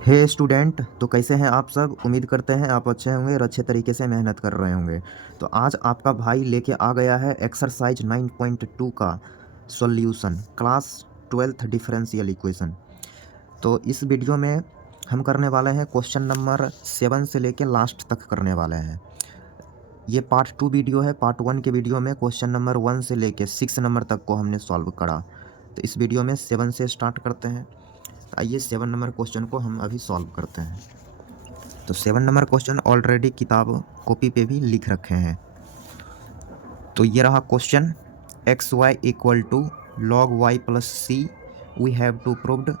हे student, तो कैसे हैं आप सब। उम्मीद करते हैं आप अच्छे होंगे और अच्छे तरीके से मेहनत कर रहे होंगे। तो आज आपका भाई लेके आ गया है एक्सरसाइज 9.2 का solution, class 12th differential equation. तो इस वीडियो में हम करने वाले हैं क्वेश्चन नंबर 7 से लेके लास्ट तक करने वाले हैं। ये पार्ट 2 वीडियो है। पार्ट 1 के वीडियो में क्वेश्चन नंबर 1 से लेके 6 नंबर तक को हमने सॉल्व करा। तो इस वीडियो में 7 से स्टार्ट करते हैं। आइए 7 नंबर क्वेश्चन को हम अभी सॉल्व करते हैं। तो 7 नंबर क्वेश्चन ऑलरेडी किताब कॉपी पे भी लिख रखे हैं। तो ये रहा question, x y equal to log y plus c, we have to proved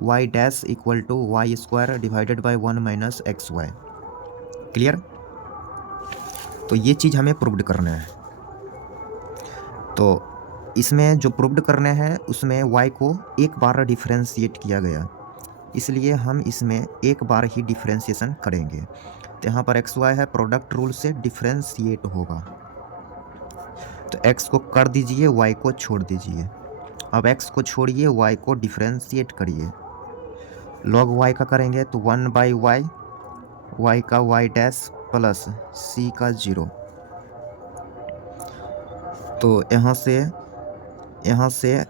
y dash equal to y square divided by 1 minus x y. Clear. तो ये चीज़ हमें प्रूव्ड करना है। तो इसमें जो प्रूव्ड करने हैं उसमें y को एक बार डिफरेंशिएट किया गया, इसलिए हम इसमें एक बार ही डिफरेंशिएशन करेंगे। तो यहाँ पर एक्स वाई है, प्रोडक्ट रूल से डिफरेंशिएट होगा। तो x को कर दीजिए, y को छोड़ दीजिए। अब x को छोड़िए, y को डिफरेंशिएट करिए। लॉग y का करेंगे तो 1 बाई वाई, y का y डैश प्लस c का 0। तो यहाँ से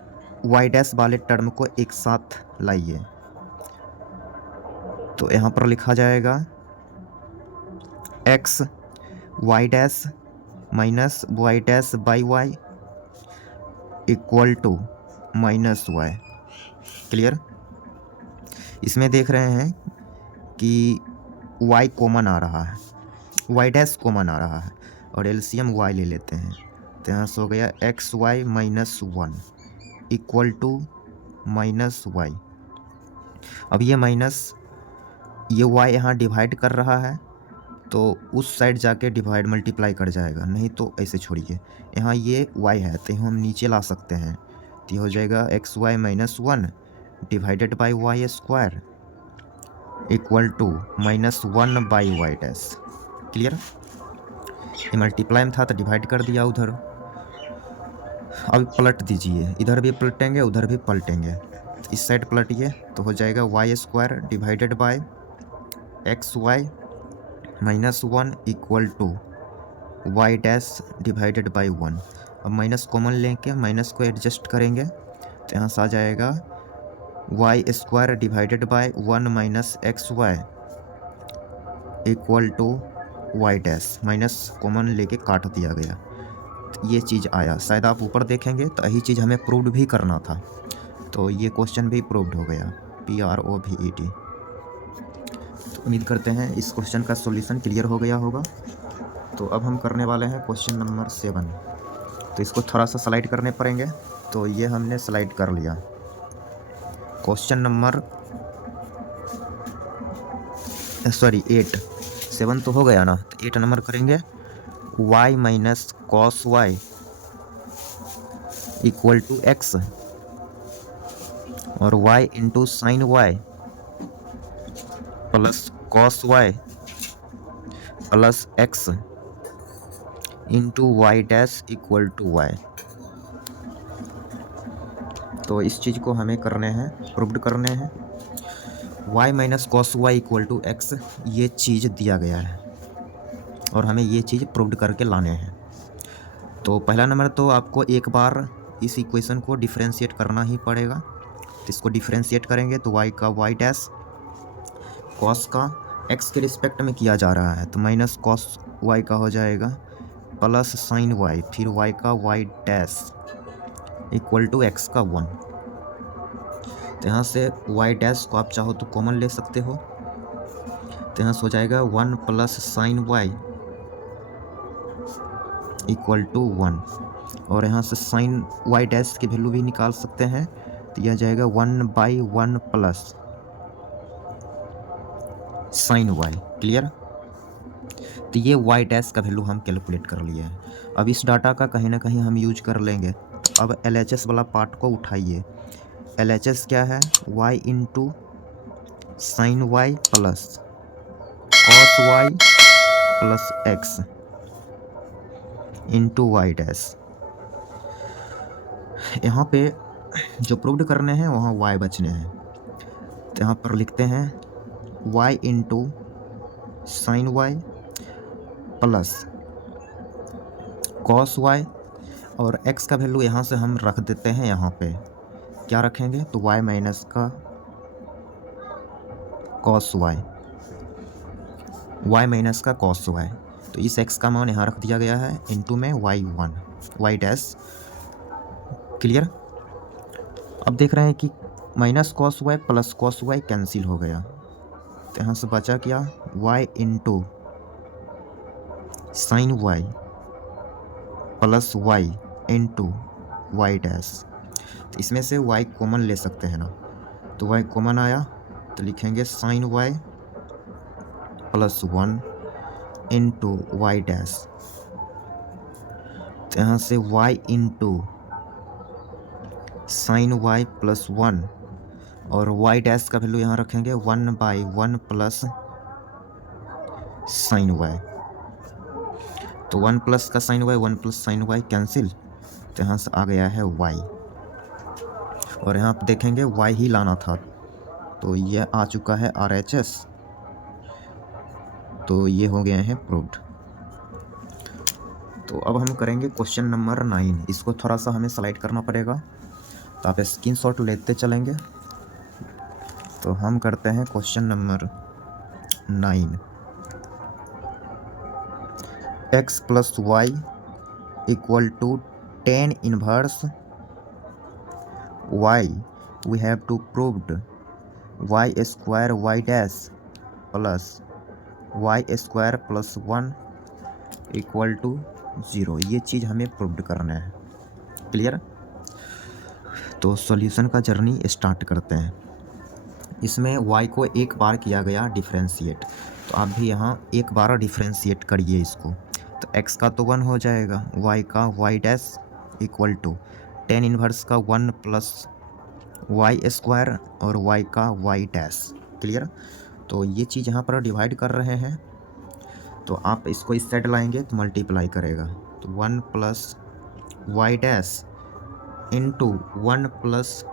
y डैश वाले टर्म को एक साथ लाइए। तो यहाँ पर लिखा जाएगा x y dash minus y dash by y equal to minus y. Clear. इसमें देख रहे हैं कि y कॉमन आ रहा है, y डैश कॉमन आ रहा है और एलसीएम y ले लेते हैं। तो यहाँ से हो गया x y minus 1 equal to minus y. अब ये माइनस ये y यहाँ डिवाइड कर रहा है तो उस साइड जाके डिवाइड मल्टीप्लाई कर जाएगा, नहीं तो ऐसे छोड़िए। यहाँ ये y है तो हम नीचे ला सकते हैं। तो ये हो जाएगा x y minus 1 divided by y square equal to minus 1 by y dash. Clear. ये मल्टीप्लाई में था तो डिवाइड कर दिया उधर। अब पलट दीजिए, इधर भी पलटेंगे उधर भी पलटेंगे। इस साइड पलटिए तो हो जाएगा y square divided by x y minus 1 equal to y dash divided by 1। अब माइनस कॉमन लेके माइनस को एडजस्ट करेंगे तो यहाँ से आ जाएगा y square divided by 1 minus x y equal to y dash. Minus common लेके काट दिया गया, तो ये चीज़ आया। शायद आप ऊपर देखेंगे तो यही चीज़ हमें प्रूव्ड भी करना था। तो ये क्वेश्चन भी प्रूव्ड हो गया, PROVED। तो उम्मीद करते हैं इस क्वेश्चन का सॉल्यूशन क्लियर हो गया होगा। तो अब हम करने वाले हैं क्वेश्चन नंबर 7। तो इसको थोड़ा सा स्लाइड करने पड़ेंगे। तो ये हमने स्लाइड कर लिया। क्वेश्चन नंबर 8, 7 तो हो गया ना, तो 8 नंबर करेंगे। y minus cos y equal to x और y into sine y plus cos y plus x into y dash equal to y. तो इस चीज़ को हमें करने हैं, प्रूव्ड करने हैं। y minus cos y equal to x, ये चीज़ दिया गया है और हमें ये चीज़ प्रूव्ड करके लाने हैं। तो पहला नंबर तो आपको एक बार इस इक्वेशन को डिफरेंशिएट करना ही पड़ेगा। तो इसको डिफरेंशिएट करेंगे तो y का y डैश कॉस का x के रिस्पेक्ट में किया जा रहा है तो माइनस कॉस y का हो जाएगा प्लस साइन y, फिर y का y dash equal to x का 1। तो यहाँ से y डैश को आप चाहो तो कॉमन ले सकते हो। तो यहाँ से हो जाएगा 1 plus sine y equal to 1 और यहाँ से साइन y डैश की वैल्यू भी निकाल सकते हैं। तो यह जाएगा 1 by 1 plus sine y। Clear. तो ये y डैश का वैल्यू हम कैलकुलेट कर लिए हैं। अब इस डाटा का कहीं ना कहीं हम यूज कर लेंगे। अब LHS वाला पार्ट को उठाइए। LHS क्या है, y into sine y plus cos y plus x into y dash. यहाँ पे जो प्रूव्ड करने हैं वहाँ y बचने हैं। तो यहाँ पर लिखते हैं y into sine y plus cos y, और x का वैल्यू यहाँ से हम रख देते हैं, यहाँ पे क्या रखेंगे तो y माइनस का कॉस वाई, y माइनस का कॉस वाई। तो इस x का मान यहाँ रख दिया गया है इंटू में y1 y डैश। क्लियर। अब देख रहे हैं कि minus cos y plus cos y cancel हो गया, तो यहाँ से बचा क्या y into sine y plus y into y dash. तो इसमें से y कॉमन ले सकते हैं ना, तो y कॉमन आया तो लिखेंगे sine y plus 1 into y dash. तो यहाँ से y into sine y plus 1 और वाई डैश का वैल्यू यहाँ रखेंगे 1/1 प्लस साइन वाई। तो 1 प्लस का sine y 1 plus sine y cancel, तो यहाँ से आ गया है y, और यहाँ आप देखेंगे y ही लाना था, तो ये आ चुका है RHS। तो ये हो गए हैं प्रूव्ड। तो अब हम करेंगे क्वेश्चन नंबर 9। इसको थोड़ा सा हमें स्लाइड करना पड़ेगा, तो आप स्क्रीनशॉट लेते चलेंगे। तो हम करते हैं question number 9। x plus y equal to tan inverse y, we have to proved y square y dash plus y square plus 1 equal to 0। ये चीज़ हमें प्रूव्ड करना है। क्लियर। तो सॉल्यूशन का जर्नी स्टार्ट करते हैं। इसमें y को एक बार किया गया डिफ्रेंशिएट, तो आप भी यहाँ एक बार डिफ्रेंशिएट करिए इसको। तो x का तो 1 हो जाएगा, y का y dash equal to tan inverse का 1 प्लस वाई स्क्वायर और y का y डैश। क्लियर। तो ये चीज़ यहाँ पर डिवाइड कर रहे हैं, तो आप इसको इस साइड लाएंगे तो मल्टीप्लाई करेगा, तो 1 plus y dash into 1 plus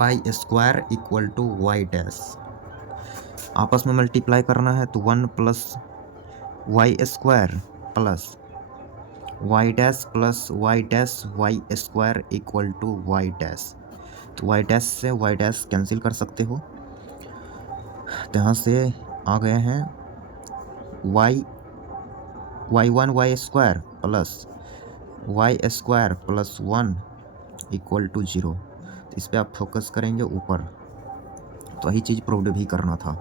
y square equal to y dash. आपस में मल्टीप्लाई करना है, तो 1 plus y square plus y dash plus y dash y square equal to y dash. तो वाई डैश से वाई डैश कैंसिल कर सकते हो, तो यहाँ से आ गए हैं y1 y square plus y square plus 1 equal to 0। तो इस पर आप फोकस करेंगे ऊपर, तो वही चीज़ प्रूव्ड भी करना था।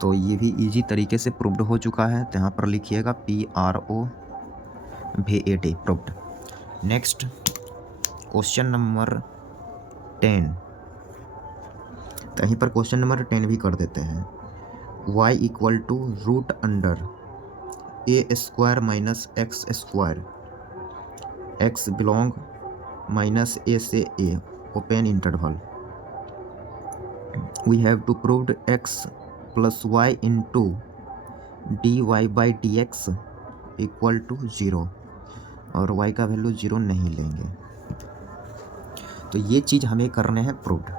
तो ये भी इजी तरीके से प्रूव्ड हो चुका है, तो यहाँ पर लिखिएगा PROVAD proved. Next question number 10। तो यहीं पर क्वेश्चन नंबर 10 भी कर देते हैं। y equal to root under a square minus x square, x belong minus a से a open interval, we have to proved x plus y into d y by d x equal to 0, और y का value 0 नहीं लेंगे। तो ये चीज़ हमें करने हैं proved,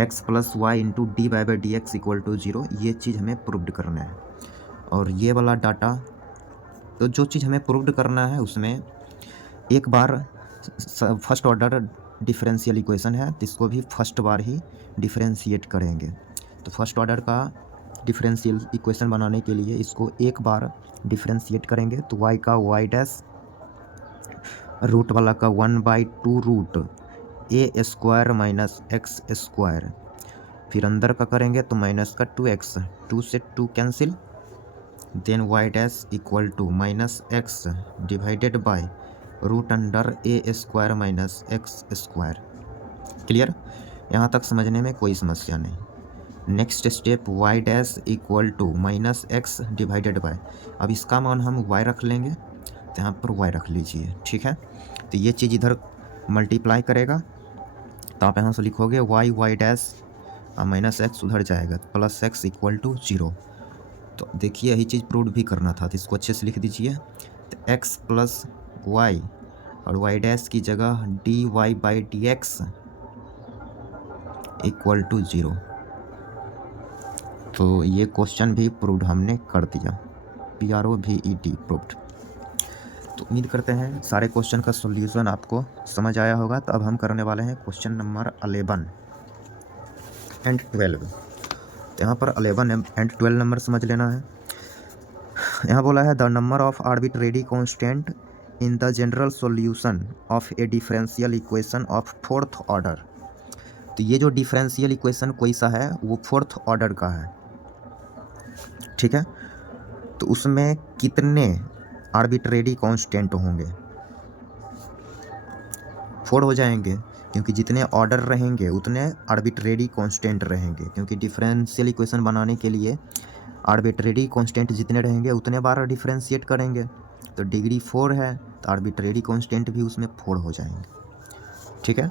x plus y into d y by d x equal to 0, ये चीज़ हमें प्रूव्ड करना है। और ये वाला डाटा, तो जो चीज़ हमें प्रूव्ड करना है उसमें एक बार फर्स्ट ऑर्डर डिफरेंशियल इक्वेशन है, तो इसको भी फर्स्ट बार ही डिफरेंशिएट करेंगे। तो फर्स्ट ऑर्डर का डिफरेंशियल इक्वेशन बनाने के लिए इसको एक बार डिफरेंशिएट करेंगे, तो y का y डैश रूट वाला का 1/2 root a square minus x square, फिर अंदर का करेंगे तो माइनस का 2x, 2 से 2 cancel, then y dash equal to minus x divided by root under a square minus x square. Clear. यहाँ तक समझने में कोई समस्या नहीं। Next step y dash equal to minus x divided by, अब इसका मान हम y रख लेंगे, तो यहाँ पर y रख लीजिए। ठीक है। तो ये चीज़ इधर मल्टीप्लाई करेगा, तो आप यहाँ से लिखोगे y डैश माइनस एक्स उधर जाएगा, प्लस एक्स इक्वल टू 0। तो देखिए यही चीज़ प्रूव भी करना था, तो इसको अच्छे से लिख दीजिए। तो x प्लस वाई और y डैश की जगह d y by d x equal to 0। तो ये क्वेश्चन भी प्रूव्ड हमने कर दिया, PROVED प्रूव्ड। तो उम्मीद करते हैं सारे क्वेश्चन का सॉल्यूशन आपको समझ आया होगा। तो अब हम करने वाले हैं क्वेश्चन नंबर 11 एंड 12। तो यहाँ पर 11 एंड 12 नंबर समझ लेना है। यहाँ बोला है the number of arbitrary constant in the general solution of A differential equation of fourth order. तो ये जो डिफरेंशियल इक्वेशन कोई सा है वो फोर्थ ऑर्डर का है, ठीक है। तो उसमें कितने आर्बिट्रेरी कांस्टेंट होंगे? 4 हो जाएंगे, क्योंकि जितने ऑर्डर रहेंगे उतने आर्बिट्रेरी कांस्टेंट रहेंगे, क्योंकि डिफरेंशियल इक्वेशन बनाने के लिए आर्बिट्रेरी कांस्टेंट जितने रहेंगे उतने बार डिफरेंशिएट करेंगे। तो डिग्री 4 है तो आर्बिट्रेरी कांस्टेंट भी उसमें 4 हो जाएंगे, ठीक है।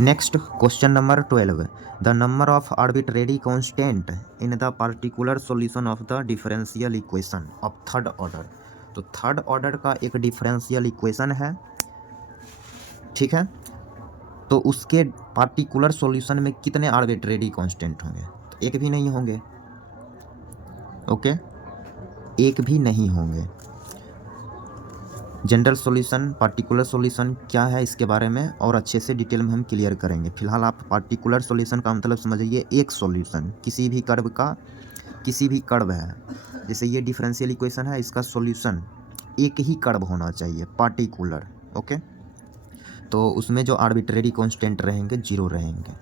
Next question number 12 the number of arbitrary constant in the particular solution of the differential equation of third order. तो थर्ड ऑर्डर का एक डिफरेंशियल इक्वेशन है, ठीक है। तो उसके पार्टिकुलर सॉल्यूशन में कितने आर्बिट्रेरी कांस्टेंट होंगे? तो एक भी नहीं होंगे, ओके, एक भी नहीं होंगे। जनरल सॉल्यूशन, पार्टिकुलर सॉल्यूशन क्या है इसके बारे में और अच्छे से डिटेल में हम क्लियर करेंगे। फिलहाल आप पार्टिकुलर सॉल्यूशन का मतलब समझिए एक सॉल्यूशन किसी भी कर्व का, किसी भी कर्व है, जैसे ये डिफरेंशियल इक्वेशन है, इसका सॉल्यूशन एक ही कर्व होना चाहिए, पार्टिकुलर, ओके। तो उसमें जो आर्बिट्रेरी कांस्टेंट रहेंगे 0 रहेंगे।